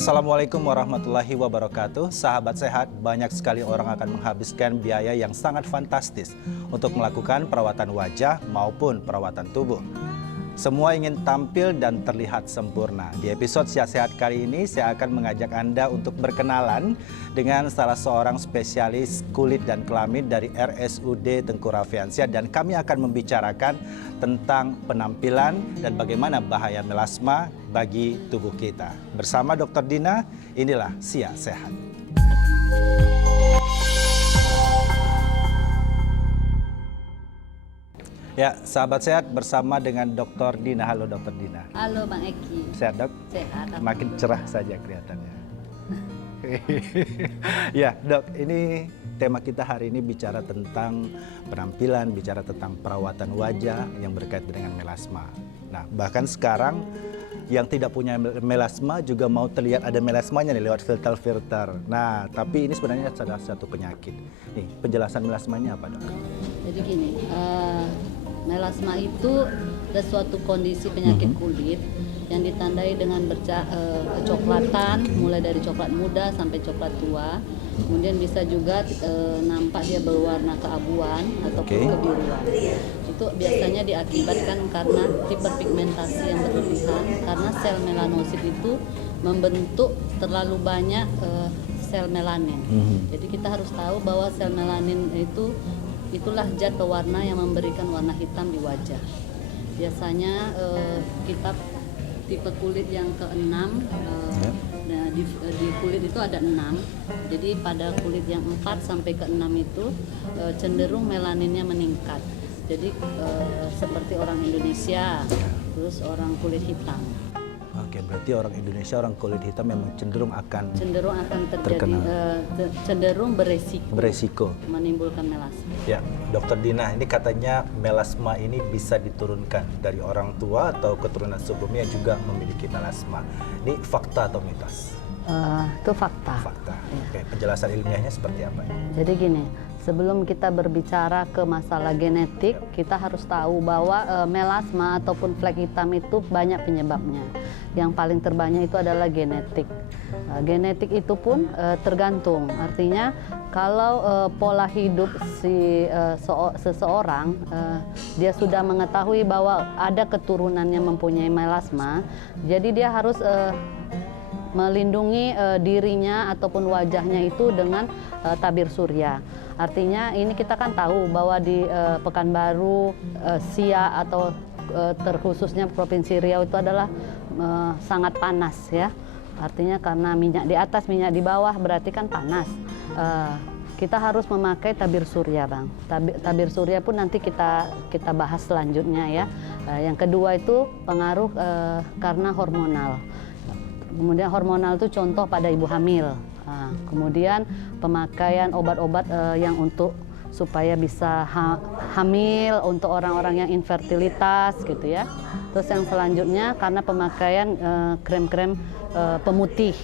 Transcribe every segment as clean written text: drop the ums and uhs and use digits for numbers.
Assalamualaikum warahmatullahi wabarakatuh. Sahabat sehat, banyak sekali orang akan menghabiskan biaya yang sangat fantastis untuk melakukan perawatan wajah maupun perawatan tubuh. Semua ingin tampil dan terlihat sempurna. Di episode Sehat kali ini, saya akan mengajak Anda untuk berkenalan dengan salah seorang spesialis kulit dan kelamin dari RSUD Tengku Raffiansyah, dan kami akan membicarakan tentang penampilan dan bagaimana bahaya melasma bagi tubuh kita. Bersama Dr. Dina, inilah Sehat. Ya, sahabat sehat bersama dengan Dr. Dina. Halo Dr. Dina. Halo Bang Eki. Sehat dok? Sehat. Makin cerah saja kelihatannya. Ya dok, ini tema kita hari ini bicara tentang penampilan, bicara tentang perawatan wajah yang berkaitan dengan melasma. Nah, bahkan sekarang yang tidak punya melasma juga mau terlihat ada melasmanya nih lewat filter-filter. Nah, tapi ini sebenarnya salah satu penyakit. Nih, penjelasan melasmanya apa dok? Jadi gini, melasma itu ada suatu kondisi penyakit kulit yang ditandai dengan kecoklatan, mulai dari coklat muda sampai coklat tua. Kemudian bisa juga nampak dia berwarna keabuan ataupun kebiruan. Itu biasanya diakibatkan karena hiperpigmentasi yang berlebihan, karena sel melanosit itu membentuk terlalu banyak sel melanin. Jadi kita harus tahu bahwa sel melanin itulah zat pewarna yang memberikan warna hitam di wajah. Biasanya kita tipe kulit yang ke-6, di kulit itu ada 6. Jadi pada kulit yang 4 sampai ke-6 itu cenderung melaninnya meningkat. Jadi seperti orang Indonesia, terus orang kulit hitam. Oke, berarti orang Indonesia, orang kulit hitam memang cenderung akan terjadi, cenderung beresiko menimbulkan melasma. Ya, Dokter Dina, ini katanya melasma ini bisa diturunkan dari orang tua atau keturunan sebelumnya juga memiliki melasma. Ini fakta atau mitos? Itu fakta. Fakta. Ya. Oke, penjelasan ilmiahnya seperti apa? Jadi gini, sebelum kita berbicara ke masalah genetik, kita harus tahu bahwa melasma ataupun flek hitam itu banyak penyebabnya. Yang paling terbanyak itu adalah genetik. Genetik itu pun tergantung. Artinya kalau pola hidup seseorang, dia sudah mengetahui bahwa ada keturunannya mempunyai melasma, jadi dia harus melindungi dirinya ataupun wajahnya itu dengan tabir surya. Artinya ini kita kan tahu bahwa di Pekanbaru, Siak atau terkhususnya Provinsi Riau itu adalah sangat panas ya. Artinya karena minyak di atas, minyak di bawah berarti kan panas. Kita harus memakai tabir surya, Bang. Tabir surya pun nanti kita bahas selanjutnya ya. Yang kedua itu pengaruh karena hormonal. Kemudian hormonal itu contoh pada ibu hamil. Kemudian pemakaian obat-obat yang untuk supaya bisa hamil, untuk orang-orang yang infertilitas gitu ya. Terus yang selanjutnya karena pemakaian krem-krem pemutih.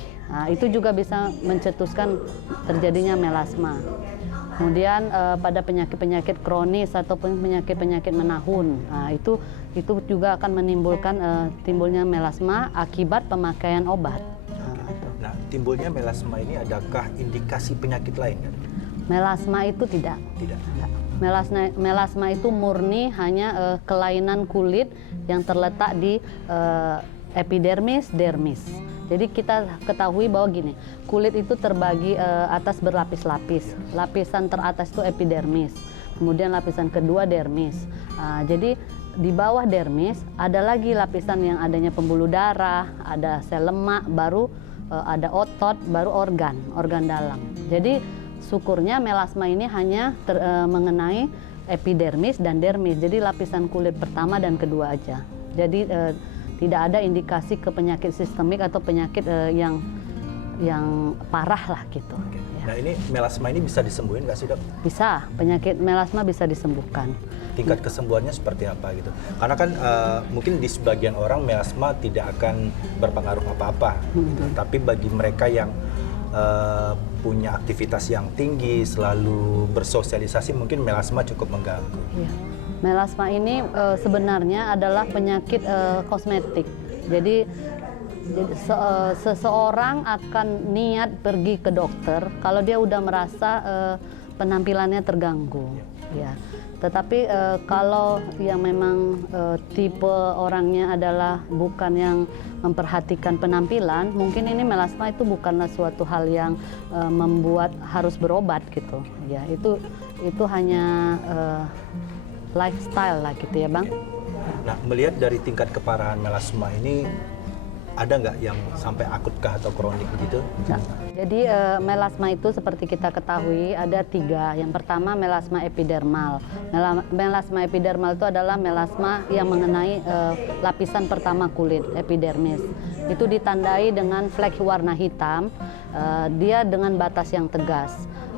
Itu juga bisa mencetuskan terjadinya melasma. Kemudian pada penyakit-penyakit kronis ataupun penyakit-penyakit menahun, itu juga akan menimbulkan timbulnya melasma akibat pemakaian obat. Nah, timbulnya melasma ini adakah indikasi penyakit lain kan? Melasma itu tidak. Tidak. Melasma itu murni hanya kelainan kulit yang terletak di epidermis, dermis. Jadi kita ketahui bahwa gini, kulit itu terbagi atas berlapis-lapis. Lapisan teratas itu epidermis, kemudian lapisan kedua dermis. Jadi di bawah dermis ada lagi lapisan yang adanya pembuluh darah, ada sel lemak, baru ada otot, baru organ dalam. Jadi syukurnya melasma ini hanya mengenai epidermis dan dermis. Jadi lapisan kulit pertama dan kedua aja. Jadi tidak ada indikasi ke penyakit sistemik atau penyakit yang parah lah gitu. Ya. Nah, ini melasma ini bisa disembuhin nggak sih dok? Bisa, penyakit melasma bisa disembuhkan. Tingkat kesembuhannya seperti apa gitu? Karena kan mungkin di sebagian orang melasma tidak akan berpengaruh apa-apa. Gitu. Tapi bagi mereka yang punya aktivitas yang tinggi, selalu bersosialisasi, mungkin melasma cukup mengganggu. Ya. Melasma ini sebenarnya adalah penyakit kosmetik. Jadi Jadi seseorang akan niat pergi ke dokter kalau dia udah merasa penampilannya terganggu, ya. Tetapi kalau yang memang tipe orangnya adalah bukan yang memperhatikan penampilan, mungkin ini melasma itu bukanlah suatu hal yang membuat harus berobat gitu, ya. Itu hanya lifestyle lah gitu ya, Bang. Nah, melihat dari tingkat keparahan melasma ini, ada nggak yang sampai akutkah atau kronik begitu? Nah, jadi melasma itu seperti kita ketahui ada 3. Yang pertama melasma epidermal. Melasma epidermal itu adalah melasma yang mengenai lapisan pertama kulit, epidermis. Itu ditandai dengan flek warna hitam, dia dengan batas yang tegas.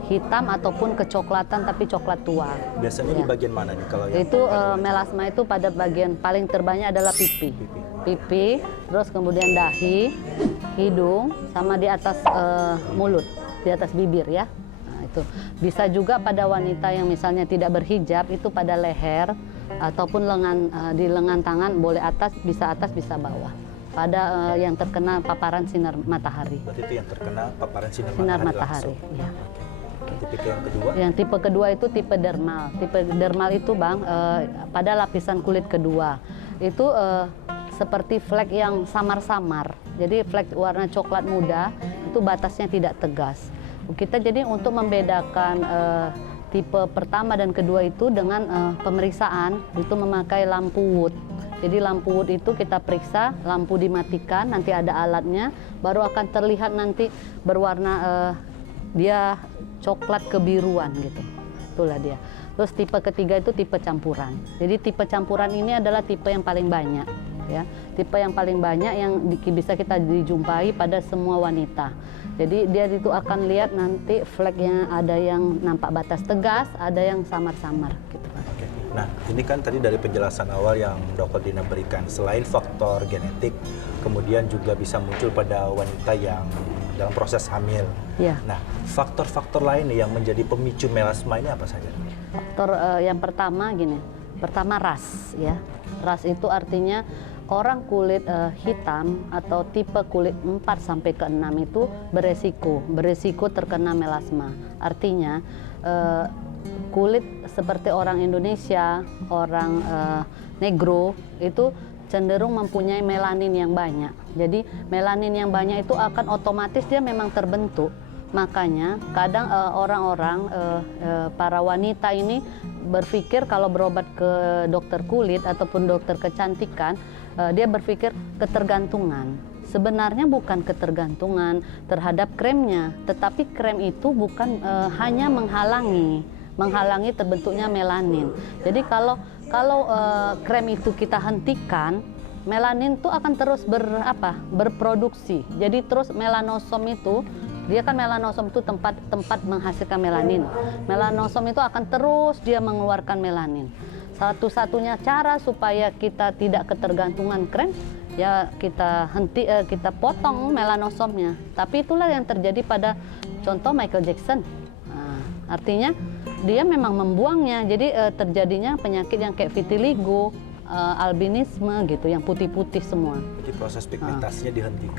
Hitam ataupun kecoklatan tapi coklat tua. Biasanya Ya. di bagian mana nih kalau yang Itu melasma itu pada bagian paling terbanyak adalah pipi. Pipi, terus kemudian dahi, hidung, sama di atas mulut, di atas bibir ya. Nah, itu bisa juga pada wanita yang misalnya tidak berhijab, itu pada leher ataupun di lengan tangan, boleh atas bisa bawah. Pada yang terkena paparan sinar matahari. Berarti itu yang terkena paparan Sinar matahari. langsung. Ya. Tipe yang kedua? Yang tipe kedua itu tipe dermal. Tipe dermal itu, Bang, pada lapisan kulit kedua. Itu seperti flek yang samar-samar. Jadi flek warna coklat muda itu batasnya tidak tegas. Kita jadi untuk membedakan tipe pertama dan kedua itu dengan pemeriksaan itu memakai lampu Wood. Jadi lampu Wood itu kita periksa, lampu dimatikan, nanti ada alatnya, baru akan terlihat nanti berwarna dia coklat kebiruan gitu. Itulah dia. Terus tipe ketiga itu tipe campuran. Jadi tipe campuran ini adalah tipe yang paling banyak, ya. Tipe yang paling banyak yang bisa kita dijumpai pada semua wanita. Jadi dia itu akan lihat nanti fleknya ada yang nampak batas tegas, ada yang samar-samar gitu. Oke. Nah, ini kan tadi dari penjelasan awal yang Dr. Dina berikan, selain faktor genetik, kemudian juga bisa muncul pada wanita yang dalam proses hamil. Ya. Nah, faktor-faktor lain nih yang menjadi pemicu melasma ini apa saja? Faktor yang pertama gini, pertama ras ya. Ras itu artinya orang kulit hitam atau tipe kulit 4 sampai ke 6 itu beresiko terkena melasma. Artinya kulit seperti orang Indonesia, orang negro itu cenderung mempunyai melanin yang banyak. Jadi melanin yang banyak itu akan otomatis dia memang terbentuk. Makanya kadang orang-orang para wanita ini berpikir kalau berobat ke dokter kulit ataupun dokter kecantikan, dia berpikir ketergantungan. Sebenarnya bukan ketergantungan terhadap kremnya, tetapi krem itu bukan hanya menghalangi terbentuknya melanin. Jadi kalau krem itu kita hentikan, melanin itu akan terus berproduksi. Jadi terus melanosom itu, dia kan melanosom itu tempat menghasilkan melanin. Melanosom itu akan terus dia mengeluarkan melanin. Satu-satunya cara supaya kita tidak ketergantungan krem, ya kita potong melanosomnya. Tapi itulah yang terjadi pada contoh Michael Jackson. Nah, artinya dia memang membuangnya, jadi terjadinya penyakit yang kayak vitiligo, albinisme gitu, yang putih-putih semua. Jadi proses pigmentasinya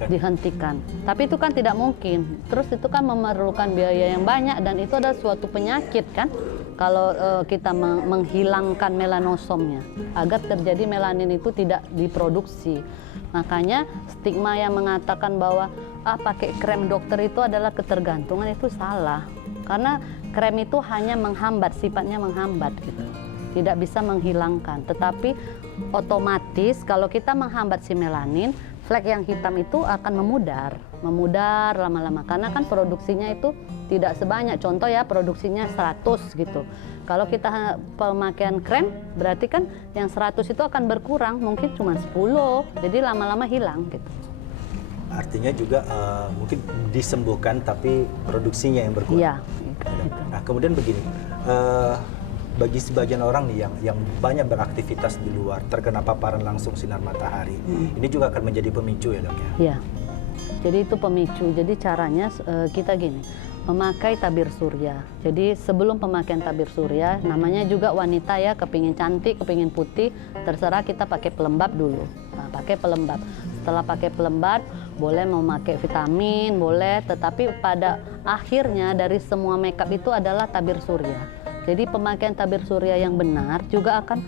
Dihentikan. Tapi itu kan tidak mungkin. Terus itu kan memerlukan biaya yang banyak dan itu adalah suatu penyakit kan. Kalau kita menghilangkan melanosomnya agar terjadi melanin itu tidak diproduksi. Makanya stigma yang mengatakan bahwa pakai krem dokter itu adalah ketergantungan itu salah. Karena krem itu hanya menghambat, sifatnya menghambat gitu. Tidak bisa menghilangkan, tetapi otomatis kalau kita menghambat si melanin, flek yang hitam itu akan memudar lama-lama karena kan produksinya itu tidak sebanyak. Contoh ya, produksinya 100 gitu. Kalau kita pemakaian krem, berarti kan yang 100 itu akan berkurang, mungkin cuma 10. Jadi lama-lama hilang gitu. Artinya juga mungkin disembuhkan tapi produksinya yang berkurang. Iya. Nah, kemudian begini, bagi sebagian orang nih yang banyak beraktivitas di luar, terkena paparan langsung sinar matahari, ini juga akan menjadi pemicu ya, Dok ya? Iya. Jadi itu pemicu. Jadi caranya kita gini, memakai tabir surya. Jadi sebelum pemakaian tabir surya, namanya juga wanita ya, kepingin cantik, kepingin putih, terserah kita pakai pelembab dulu. Nah, pakai pelembab. setelah pakai pelembab boleh memakai vitamin, boleh, tetapi pada akhirnya dari semua makeup itu adalah tabir surya. Jadi pemakaian tabir surya yang benar juga akan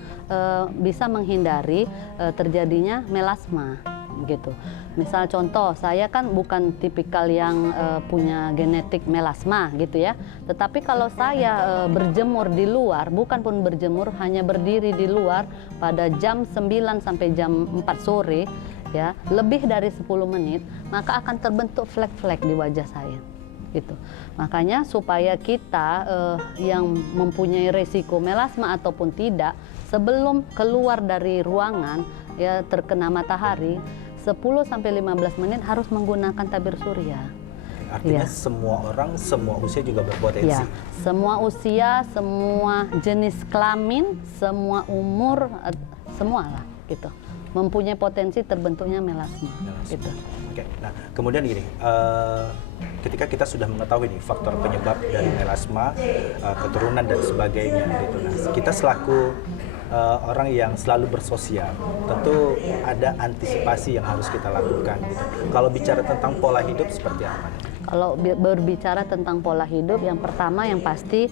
bisa menghindari terjadinya melasma gitu. Misal contoh, saya kan bukan tipikal yang punya genetik melasma gitu ya. Tetapi kalau saya berjemur di luar, bukan pun berjemur, hanya berdiri di luar pada jam 9 sampai jam 4 sore ya, lebih dari 10 menit, maka akan terbentuk flek-flek di wajah saya. Gitu. Makanya supaya kita yang mempunyai resiko melasma ataupun tidak, sebelum keluar dari ruangan ya terkena matahari 10 sampai 15 menit harus menggunakan tabir surya. Artinya Ya. semua orang, semua usia juga berpotensi. Ya, semua usia, semua jenis kelamin, semua umur, semualah gitu. Mempunyai potensi terbentuknya melasma. Gitu. Oke, nah kemudian gini, ketika kita sudah mengetahui nih faktor penyebab dari melasma, keturunan dan sebagainya, gitu. Nah, kita selaku orang yang selalu bersosial, tentu ada antisipasi yang harus kita lakukan. Gitu. Kalau bicara tentang pola hidup seperti apa? Kalau berbicara tentang pola hidup, yang pertama yang pasti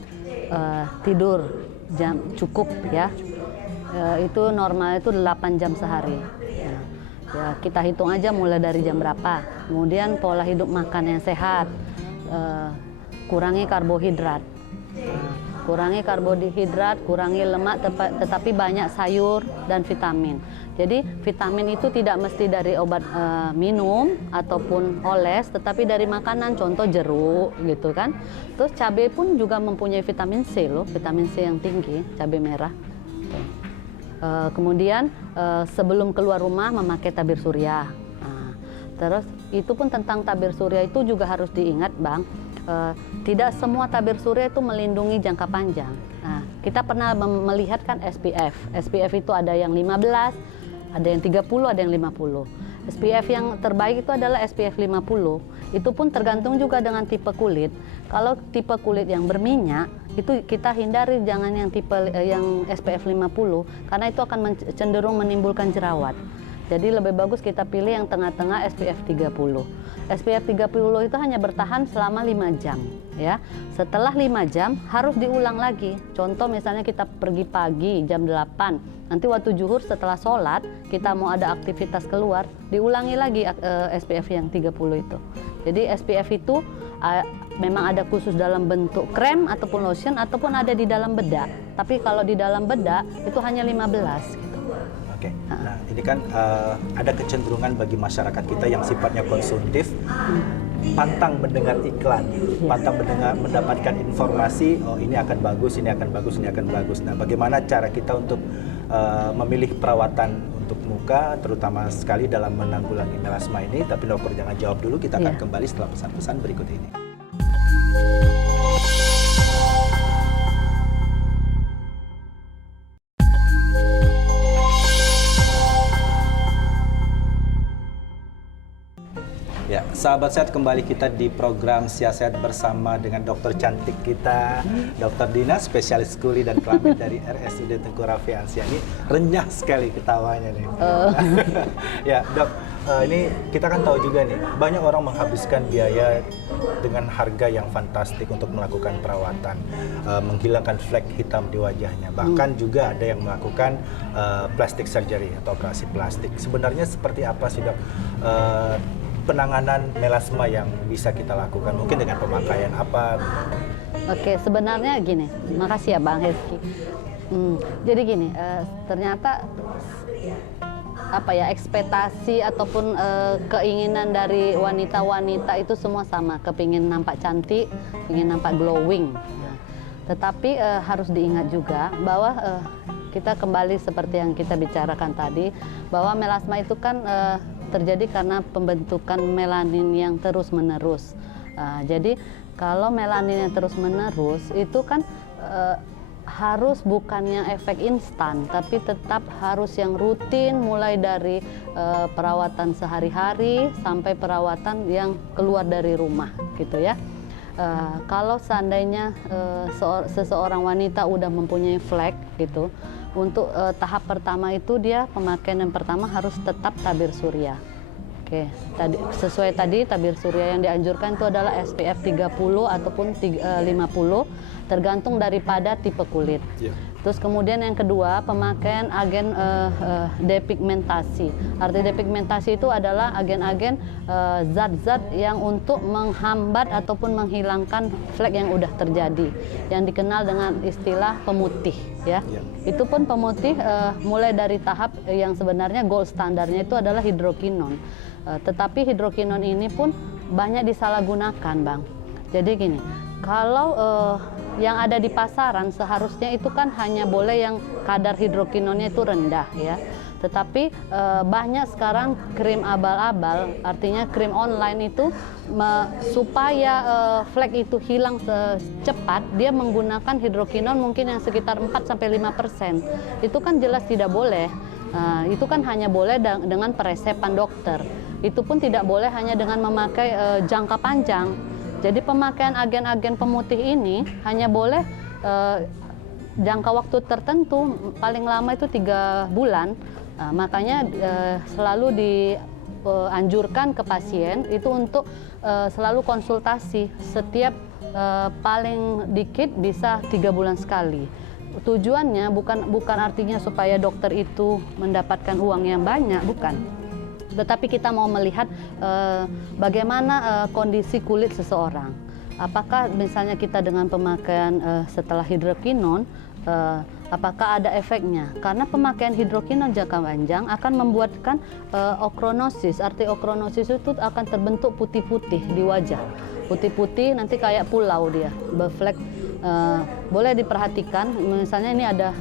tidur jam cukup ya. Itu normal itu 8 jam sehari. Ya, kita hitung aja mulai dari jam berapa. Kemudian pola hidup makan yang sehat, kurangi karbohidrat. Kurangi karbohidrat, kurangi lemak, tetapi banyak sayur dan vitamin. Jadi vitamin itu tidak mesti dari obat minum ataupun oles, tetapi dari makanan, contoh jeruk gitu kan. Terus cabai pun juga mempunyai vitamin C loh, vitamin C yang tinggi, cabai merah. Kemudian sebelum keluar rumah memakai tabir surya. Terus itu pun tentang tabir surya itu juga harus diingat Bang. Tidak semua tabir surya itu melindungi jangka panjang. Nah, kita pernah melihat kan SPF. SPF itu ada yang 15, ada yang 30, ada yang 50. SPF yang terbaik itu adalah SPF 50. Itu pun tergantung juga dengan tipe kulit. Kalau tipe kulit yang berminyak, itu kita hindari jangan yang tipe yang SPF 50 karena itu akan cenderung menimbulkan jerawat. Jadi lebih bagus kita pilih yang tengah-tengah SPF 30. SPF 30 itu hanya bertahan selama 5 jam ya. Setelah 5 jam harus diulang lagi. Contoh misalnya kita pergi pagi jam 8. Nanti waktu zuhur setelah sholat kita mau ada aktivitas keluar, diulangi lagi SPF yang 30 itu. Jadi SPF itu memang ada khusus dalam bentuk krem ataupun lotion ataupun ada di dalam bedak. Tapi kalau di dalam bedak itu hanya 15 gitu. Oke, nah ini kan ada kecenderungan bagi masyarakat kita yang sifatnya konsumtif, pantang mendengar iklan, pantang mendapatkan informasi, oh ini akan bagus, ini akan bagus, ini akan bagus. Nah, bagaimana cara kita untuk memilih perawatan untuk muka, terutama sekali dalam menanggulangi melasma ini? Tapi dokter jangan jawab dulu, kita akan kembali setelah pesan-pesan berikut ini. Ya, sahabat sehat, kembali kita di program Siasat bersama dengan dokter cantik kita, Dr. Dina, spesialis kulit dan kelamin dari RSUD Tengku Raffi-Ansyah. Ini renyah sekali ketawanya nih. Ya, Dok, ini kita kan tahu juga nih, banyak orang menghabiskan biaya dengan harga yang fantastik untuk melakukan perawatan, menghilangkan flek hitam di wajahnya. Bahkan juga ada yang melakukan plastic surgery atau operasi plastik. Sebenarnya seperti apa sih, Dok? Penanganan melasma yang bisa kita lakukan, mungkin dengan pemakaian apa? Oke, sebenarnya gini, makasih ya Bang Heski. Jadi gini, ternyata apa ya, ekspektasi ataupun keinginan dari wanita-wanita itu semua sama, kepingin nampak cantik, ingin nampak glowing. Tetapi harus diingat juga bahwa kita kembali seperti yang kita bicarakan tadi, bahwa melasma itu kan terjadi karena pembentukan melanin yang terus-menerus. Jadi kalau melanin yang terus-menerus itu kan harus bukannya efek instan, tapi tetap harus yang rutin, mulai dari perawatan sehari-hari sampai perawatan yang keluar dari rumah gitu ya. Kalau seandainya seseorang wanita udah mempunyai flek gitu, untuk tahap pertama itu dia pemakaian yang pertama harus tetap tabir surya Oke, sesuai tadi tabir surya yang dianjurkan itu adalah SPF 30 ataupun 50, tergantung daripada tipe kulit. Ya. Terus kemudian yang kedua, pemakaian agen depigmentasi. Arti depigmentasi itu adalah agen-agen zat-zat yang untuk menghambat ataupun menghilangkan flek yang udah terjadi, yang dikenal dengan istilah pemutih, ya. Ya. Itu pun pemutih mulai dari tahap yang sebenarnya gold standarnya itu adalah hidrokinon. Tetapi hidrokinon ini pun banyak disalahgunakan, Bang. Jadi gini, kalau yang ada di pasaran seharusnya itu kan hanya boleh yang kadar hidrokinonnya itu rendah, ya. Tetapi banyak sekarang krim abal-abal, artinya krim online itu supaya flek itu hilang cepat, dia menggunakan hidrokinon mungkin yang sekitar 4-5%. Itu kan jelas tidak boleh. Itu kan hanya boleh dengan peresepan dokter. Itu pun tidak boleh hanya dengan memakai jangka panjang. Jadi pemakaian agen-agen pemutih ini hanya boleh jangka waktu tertentu, paling lama itu 3 bulan. Makanya selalu dianjurkan ke pasien itu untuk selalu konsultasi setiap paling dikit bisa 3 bulan sekali. Tujuannya bukan artinya supaya dokter itu mendapatkan uang yang banyak, bukan. Tetapi kita mau melihat bagaimana kondisi kulit seseorang. Apakah misalnya kita dengan pemakaian setelah hidrokinon, apakah ada efeknya? Karena pemakaian hidrokinon jangka panjang akan membuatkan okronosis. Arti okronosis itu akan terbentuk putih-putih di wajah. Putih-putih nanti kayak pulau dia, berflek. Boleh diperhatikan, misalnya ini ada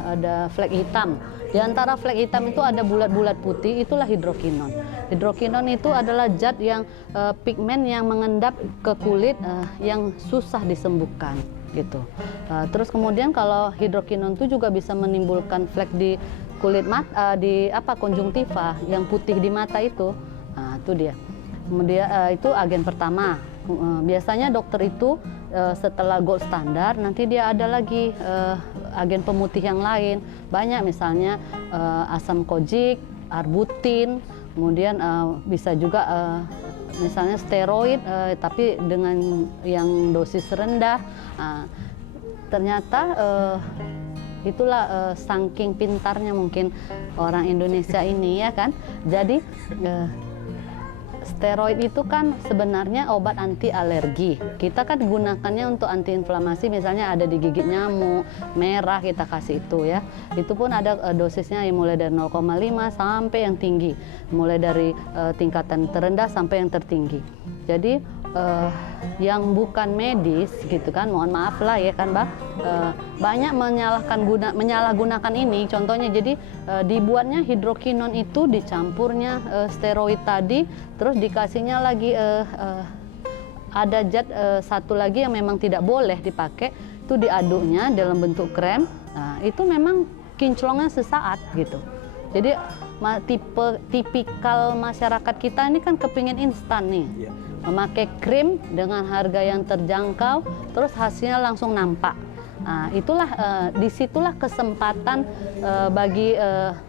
flek hitam. Di antara flek hitam itu ada bulat-bulat putih, itulah hidrokinon. Hidrokinon itu adalah zat yang pigmen yang mengendap ke kulit yang susah disembuhkan, gitu. Terus kemudian kalau hidrokinon itu juga bisa menimbulkan flek di kulit mata, di konjungtiva yang putih di mata itu. Itu dia. Kemudian itu agen pertama. Biasanya dokter itu setelah gold standar nanti dia ada lagi agen pemutih yang lain. Banyak misalnya asam kojik, arbutin, kemudian bisa juga misalnya steroid tapi dengan yang dosis rendah. Ternyata itulah saking pintarnya mungkin orang Indonesia ini, ya kan. Jadi steroid itu kan sebenarnya obat anti alergi. Kita kan gunakannya untuk anti inflamasi, misalnya ada di gigit nyamuk, merah kita kasih itu, ya. Itu pun ada dosisnya yang mulai dari 0,5 sampai yang tinggi. Mulai dari tingkatan terendah sampai yang tertinggi. Jadi yang bukan medis gitu kan, mohon maaf lah ya kan, Mbak, banyak menyalahgunakan ini. Contohnya jadi dibuatnya hidrokinon itu dicampurnya steroid tadi, terus dikasihnya lagi ada zat satu lagi yang memang tidak boleh dipakai, itu diaduknya dalam bentuk krem. Nah, itu memang kinclongnya sesaat gitu. Jadi tipikal masyarakat kita ini kan kepingin instan nih. Yeah. Memakai krim dengan harga yang terjangkau, terus hasilnya langsung nampak. Nah, disitulah kesempatan bagi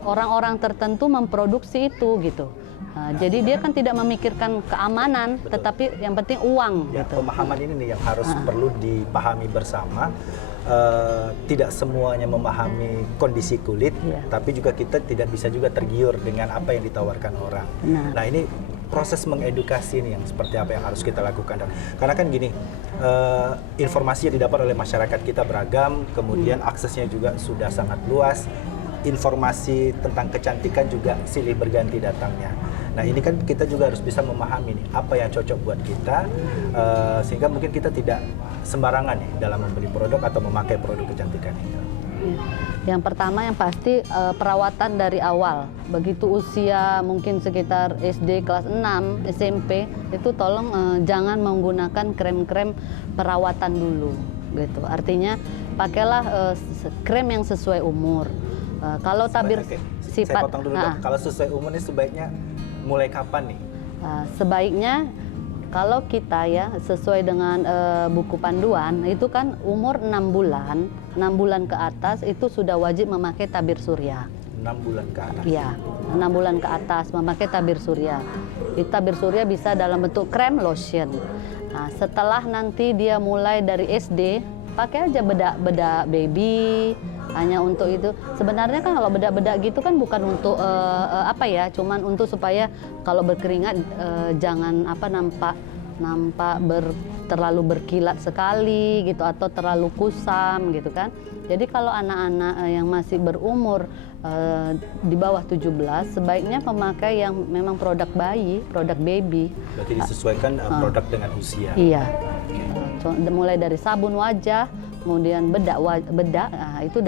orang-orang tertentu memproduksi itu gitu. Jadi dia kan tidak memikirkan keamanan, betul, tetapi yang penting uang. Ya, gitu. Pemahaman ini nih yang harus perlu dipahami bersama. Tidak semuanya memahami kondisi kulit, ya, tapi juga kita tidak bisa juga tergiur dengan apa yang ditawarkan orang. Nah, ini proses mengedukasi nih yang seperti apa yang harus kita lakukan. Karena kan gini, informasi yang didapat oleh masyarakat kita beragam, kemudian aksesnya juga sudah sangat luas, informasi tentang kecantikan juga silih berganti datangnya. Nah, ini kan kita juga harus bisa memahami nih apa yang cocok buat kita, sehingga mungkin kita tidak sembarangan nih dalam membeli produk atau memakai produk kecantikan itu. Yang pertama yang pasti perawatan dari awal. Begitu usia mungkin sekitar SD kelas 6, SMP, itu tolong jangan menggunakan krem-krem perawatan dulu gitu. Artinya pakailah krem yang sesuai umur. Kalau tabir sifat, saya potong dulu, kalau sesuai umur ini sebaiknya mulai kapan nih? Sebaiknya kalau kita ya sesuai dengan buku panduan itu kan umur 6 bulan ke atas itu sudah wajib memakai tabir surya. 6 bulan ke atas. Iya, 6 bulan ke atas memakai tabir surya. Tabir surya bisa dalam bentuk krem, lotion. Nah, setelah nanti dia mulai dari SD, pakai aja bedak baby. Hanya untuk itu. Sebenarnya kan kalau bedak-bedak gitu kan bukan untuk apa ya, cuman untuk supaya kalau berkeringat jangan nampak terlalu berkilat sekali gitu atau terlalu kusam gitu kan. Jadi kalau anak-anak yang masih berumur di bawah 17 sebaiknya memakai yang memang produk bayi, produk baby. Berarti disesuaikan produk dengan usia. Iya. Mulai dari sabun wajah, kemudian bedak, itu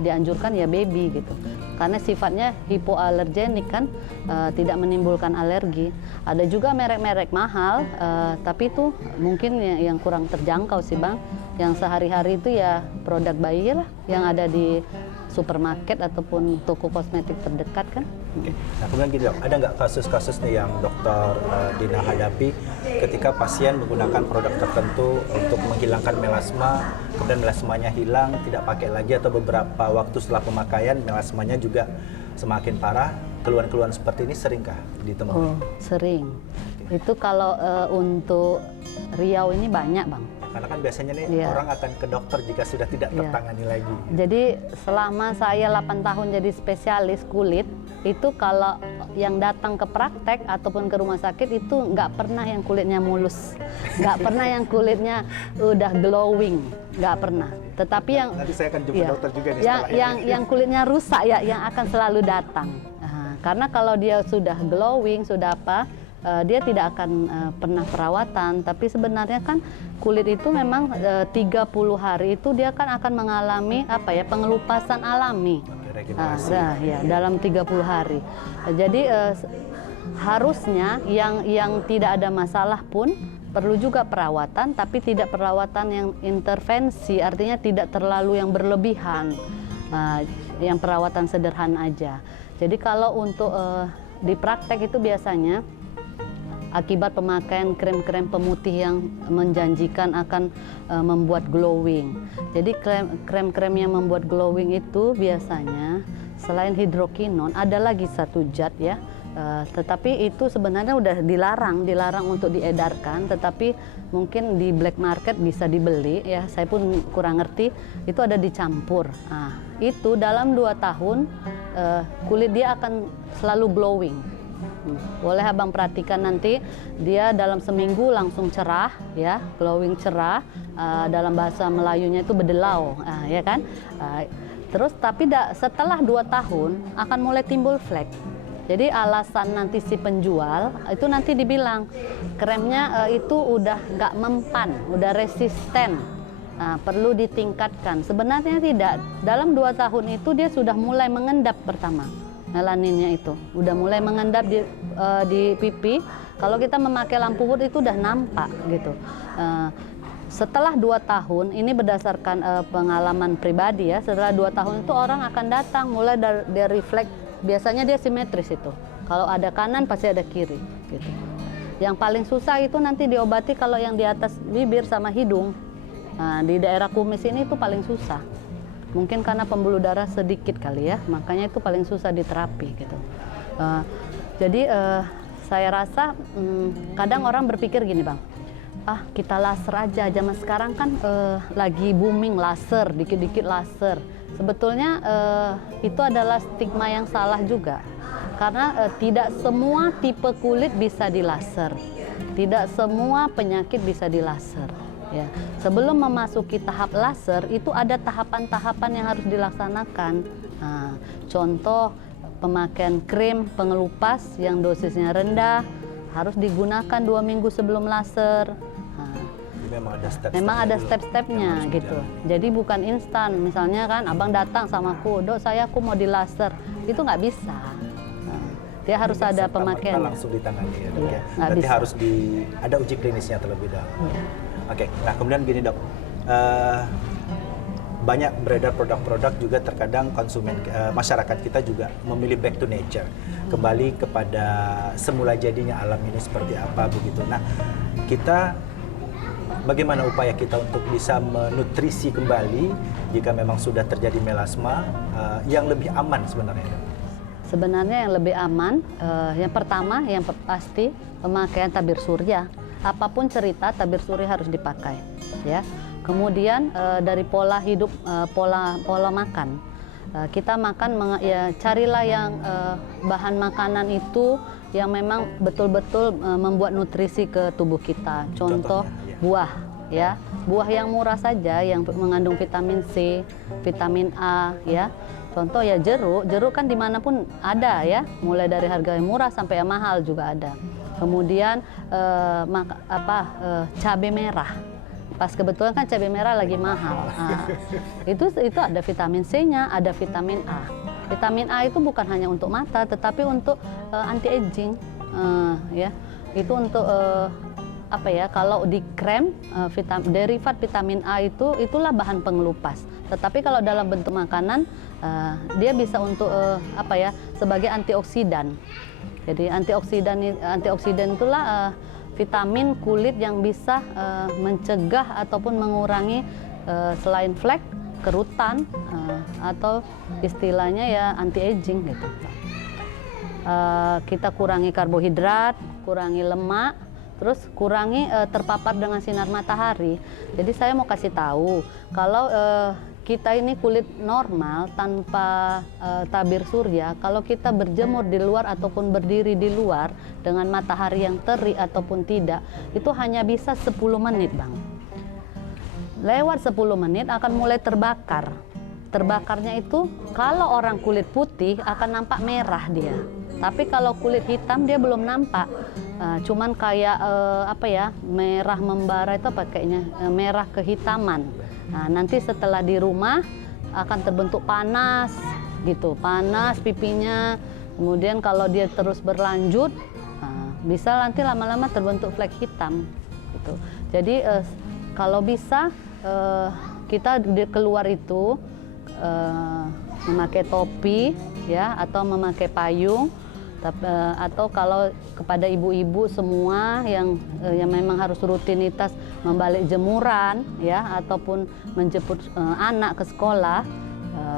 dianjurkan ya baby gitu. Karena sifatnya hipoalergenik kan, tidak menimbulkan alergi. Ada juga merek-merek mahal, tapi itu mungkin yang kurang terjangkau sih Bang. Yang sehari-hari itu ya produk bayi lah yang ada di supermarket ataupun toko kosmetik terdekat kan. Oke. Nah kemudian gitu dok, ada nggak kasus-kasus nih yang dokter Dina hadapi ketika pasien menggunakan produk tertentu untuk menghilangkan melasma, kemudian melasmanya hilang, tidak pakai lagi atau beberapa waktu setelah pemakaian melasmanya juga semakin parah, keluhan-keluhan seperti ini seringkah ditemui? Oh, sering. Itu kalau untuk Riau ini banyak Bang. Karena kan biasanya nih orang akan ke dokter jika sudah tidak tertangani lagi. Jadi selama saya 8 tahun jadi spesialis kulit, itu kalau yang datang ke praktek ataupun ke rumah sakit itu nggak pernah yang kulitnya mulus, nggak pernah yang kulitnya udah glowing, nggak pernah. Tetapi yang nanti saya akan jumpa dokter juga nih yang kulitnya rusak ya yang akan selalu datang. Nah, karena kalau dia sudah glowing, sudah apa? Dia tidak akan pernah perawatan, tapi sebenarnya kan kulit itu memang 30 hari itu dia kan akan mengalami pengelupasan alami. Dalam 30 hari. Jadi harusnya yang tidak ada masalah pun perlu juga perawatan, tapi tidak perawatan yang intervensi, artinya tidak terlalu yang berlebihan, yang perawatan sederhana aja. Jadi kalau untuk di praktek itu biasanya akibat pemakaian krem-krem pemutih yang menjanjikan akan membuat glowing. Jadi krem-krem yang membuat glowing itu biasanya selain hidrokinon ada lagi satu zat ya. Tetapi itu sebenarnya udah dilarang untuk diedarkan, tetapi mungkin di black market bisa dibeli ya. Saya pun kurang ngerti, itu ada dicampur. Nah, itu dalam 2 tahun kulit dia akan selalu glowing. Boleh abang perhatikan nanti dia dalam seminggu langsung cerah ya, glowing cerah, dalam bahasa Melayunya itu bedelau, ya kan. Terus tapi setelah 2 tahun akan mulai timbul flek. Jadi alasan nanti si penjual itu nanti dibilang kremnya itu udah nggak mempan, udah resisten, perlu ditingkatkan. Sebenarnya tidak, dalam 2 tahun itu dia sudah mulai mengendap pertama. Melaninnya itu udah mulai mengendap di pipi. Kalau kita memakai lampu wood itu udah nampak gitu. Setelah 2 tahun, ini berdasarkan pengalaman pribadi ya, setelah 2 tahun itu orang akan datang mulai dari refleks, biasanya dia simetris itu. Kalau ada kanan pasti ada kiri gitu. Yang paling susah itu nanti diobati kalau yang di atas bibir sama hidung. Nah, di daerah kumis ini itu paling susah. Mungkin karena pembuluh darah sedikit kali ya, makanya itu paling susah diterapi gitu. Jadi saya rasa kadang orang berpikir gini Bang, kita laser aja, zaman sekarang kan lagi booming laser, dikit-dikit laser. Sebetulnya itu adalah stigma yang salah juga, karena tidak semua tipe kulit bisa dilaser, tidak semua penyakit bisa dilaser. Ya, sebelum memasuki tahap laser itu ada tahapan-tahapan yang harus dilaksanakan. Nah, contoh pemakaian krim pengelupas yang dosisnya rendah harus digunakan 2 minggu sebelum laser. Memang ada step-stepnya gitu. Jadi bukan instan. Misalnya kan abang datang sama aku, dok aku mau di laser, itu nggak bisa. Dia harus ada pemakaian. Langsung ditangani ya, dok, ya. Berarti harus ada uji klinisnya terlebih dahulu. Ya. Oke, nah kemudian gini dok, banyak beredar produk-produk juga terkadang konsumen masyarakat kita juga memilih back to nature, kembali kepada semula jadinya alam ini seperti apa begitu. Nah, kita bagaimana upaya kita untuk bisa menutrisi kembali jika memang sudah terjadi melasma yang lebih aman sebenarnya dok? Sebenarnya yang lebih aman, yang pertama yang pasti pemakaian tabir surya. Apapun cerita, tabir surya harus dipakai, ya. Kemudian dari pola hidup, pola makan. Kita makan, ya carilah yang bahan makanan itu yang memang betul-betul membuat nutrisi ke tubuh kita. Contoh buah, ya, buah yang murah saja, yang mengandung vitamin C, vitamin A, ya. Contoh ya jeruk kan dimanapun ada, ya, mulai dari harga yang murah sampai yang mahal juga ada. Kemudian cabai merah. Pas kebetulan kan cabai merah lagi mahal. Nah, itu ada vitamin C-nya, ada vitamin A. Vitamin A itu bukan hanya untuk mata, tetapi untuk anti aging, ya. Itu untuk kalau di krem, derivat vitamin A itulah bahan pengelupas. Tetapi kalau dalam bentuk makanan, dia bisa untuk sebagai antioksidan. Jadi antioksidan itulah vitamin kulit yang bisa mencegah ataupun mengurangi selain flek, kerutan, atau istilahnya ya anti aging gitu. Kita kurangi karbohidrat, kurangi lemak, terus kurangi terpapar dengan sinar matahari. Jadi saya mau kasih tahu kalau kita ini kulit normal tanpa tabir surya, kalau kita berjemur di luar ataupun berdiri di luar dengan matahari yang terik ataupun tidak, itu hanya bisa 10 menit, Bang. Lewat 10 menit akan mulai terbakar. Terbakarnya itu kalau orang kulit putih akan nampak merah dia. Tapi kalau kulit hitam dia belum nampak. Cuman kayak merah membara itu pakainya merah kehitaman. Nah, nanti setelah di rumah akan terbentuk panas gitu, panas pipinya. Kemudian kalau dia terus berlanjut, bisa nanti lama-lama terbentuk flek hitam gitu. Jadi kalau bisa kita keluar itu memakai topi, ya, atau memakai payung. Atau kalau kepada ibu-ibu semua yang memang harus rutinitas membalik jemuran, ya, ataupun menjemput anak ke sekolah,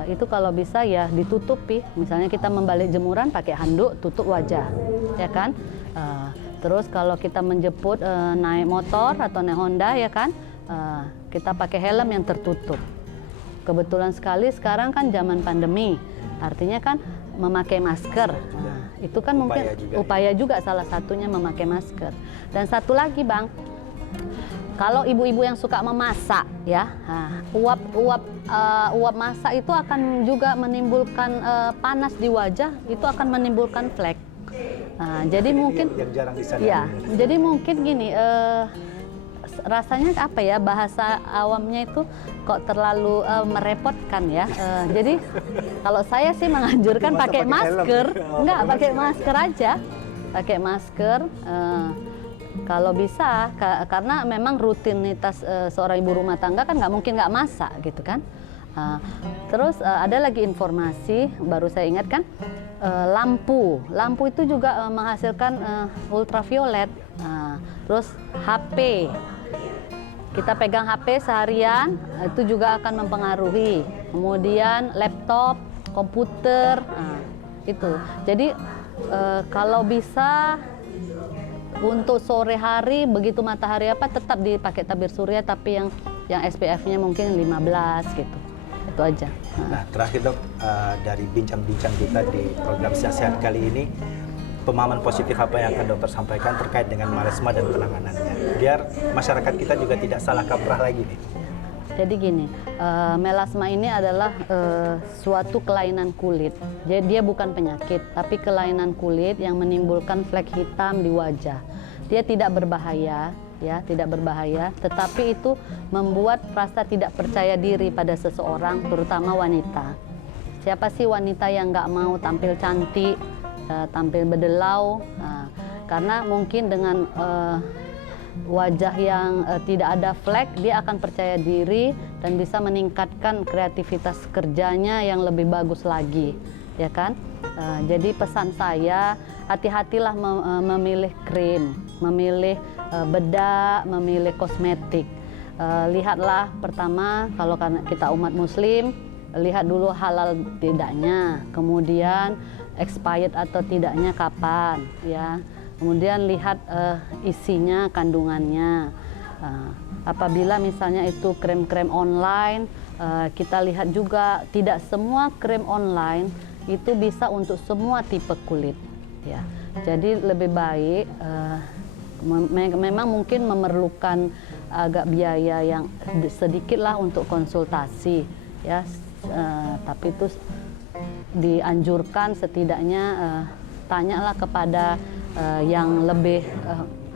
itu kalau bisa ya ditutupi. Misalnya kita membalik jemuran pakai handuk, tutup wajah, ya kan. Terus kalau kita menjemput naik motor atau naik Honda, ya kan, kita pakai helm yang tertutup. Kebetulan sekali sekarang kan zaman pandemi, artinya kan memakai masker. Itu kan mungkin upaya juga salah satunya memakai masker. Dan satu lagi, Bang, kalau ibu-ibu yang suka memasak, ya, uap masak itu akan juga menimbulkan panas di wajah, itu akan menimbulkan flek. Jadi mungkin yang jarang disadari. Ya, jadi mungkin gini, rasanya apa ya, bahasa awamnya itu kok terlalu merepotkan, ya. Jadi kalau saya sih menganjurkan pakai masker, enggak, pakai masker aja, pakai masker. Kalau bisa, karena memang rutinitas seorang ibu rumah tangga kan nggak mungkin nggak masak gitu kan. Terus ada lagi informasi baru saya ingatkan, lampu itu juga menghasilkan ultraviolet. Terus HP, kita pegang HP seharian itu juga akan mempengaruhi. Kemudian laptop, komputer, itu. Jadi kalau bisa untuk sore hari begitu matahari tetap dipakai tabir surya, tapi yang SPF-nya mungkin 15 gitu. Itu aja. Nah, terakhir Dok, dari bincang-bincang kita di program Sehat kali ini, pemahaman positif apa yang akan dokter sampaikan terkait dengan melasma dan penanganannya, biar masyarakat kita juga tidak salah kaprah lagi nih. Jadi gini, melasma ini adalah suatu kelainan kulit. Jadi dia bukan penyakit, tapi kelainan kulit yang menimbulkan flek hitam di wajah. Dia tidak berbahaya, ya, tidak berbahaya, tetapi itu membuat rasa tidak percaya diri pada seseorang, terutama wanita. Siapa sih wanita yang nggak mau tampil cantik, tampil berdelau? Karena mungkin dengan wajah yang tidak ada flek, dia akan percaya diri dan bisa meningkatkan kreativitas kerjanya yang lebih bagus lagi, ya kan? Jadi pesan saya, hati-hatilah memilih krim, memilih bedak, memilih kosmetik. Lihatlah pertama, kalau karena kita umat muslim, lihat dulu halal tidaknya. Kemudian expired atau tidaknya kapan, ya. Kemudian lihat isinya, kandungannya. Apabila misalnya itu krim-krim online, kita lihat juga tidak semua krim online itu bisa untuk semua tipe kulit, ya. Jadi lebih baik memang mungkin memerlukan agak biaya yang sedikit lah untuk konsultasi, ya. Tapi itu dianjurkan setidaknya tanyalah kepada yang lebih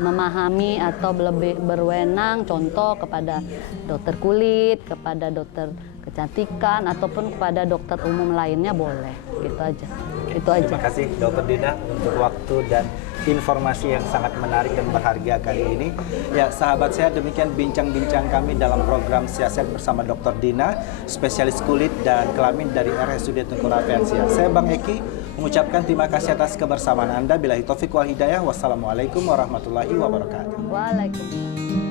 memahami atau lebih berwenang, contoh kepada dokter kulit, kepada dokter kecantikan, ataupun kepada dokter umum lainnya boleh. Gitu aja. Itu aja. Terima kasih Dokter Dina untuk waktu dan informasi yang sangat menarik dan berharga kali ini. Ya, sahabat sehat, demikian bincang-bincang kami dalam program Siasat bersama Dokter Dina, spesialis kulit dan kelamin dari RSUD Tengku Raffensia. Saya Bang Eki mengucapkan terima kasih atas kebersamaan Anda. Billahi taufiq wal hidayah. Wassalamualaikum warahmatullahi wabarakatuh. Waalaikumsalam.